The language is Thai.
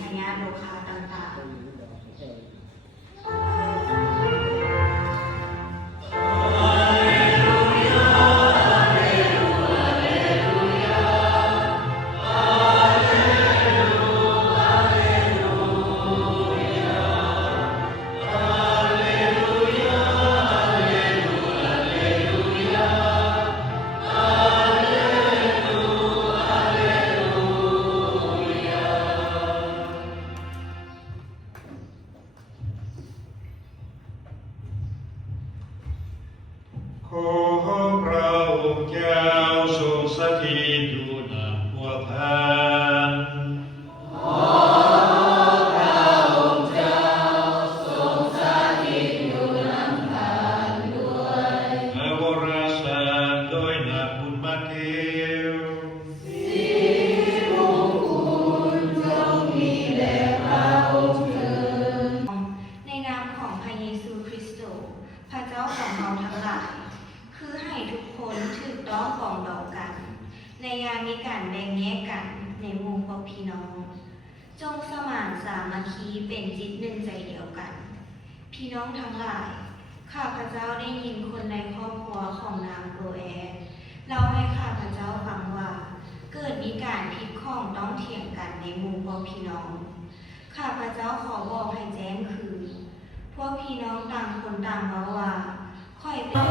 พยาธิโรคาต่างๆขอพระองค์เจ้าทรงสถิตอยู่ณพวกท่านขอพระองค์เจ้าทรงสถิตอยู่นำท่านด้วยพระวรสารโดยนามบุญมาเทวสีมงคลจงมีแด่พระองค์เถิดในนามของพระเยซูคริสต์พระเจ้าของเราทั้งหลายคือให้ทุกคนถูกต้องปรองดองกันในยามมีการแบ่งแยกกันในหมู่พวกพี่น้องจงสมานสามัคคีเป็นจิตหนึ่งใจเดียวกันพี่น้องทั้งหลายข้าพเจ้าได้ยินคนในครอบครัวของนางโคลแอเล่าให้ข้าพเจ้าฟังว่าเกิดมีการผิดข้องต้องเถียงกันในหมู่พวกพี่น้องข้าพเจ้าขอบอกให้แจ้งคือพวกพี่น้องต่างคนต่างเว้าว่าค่อยเป็น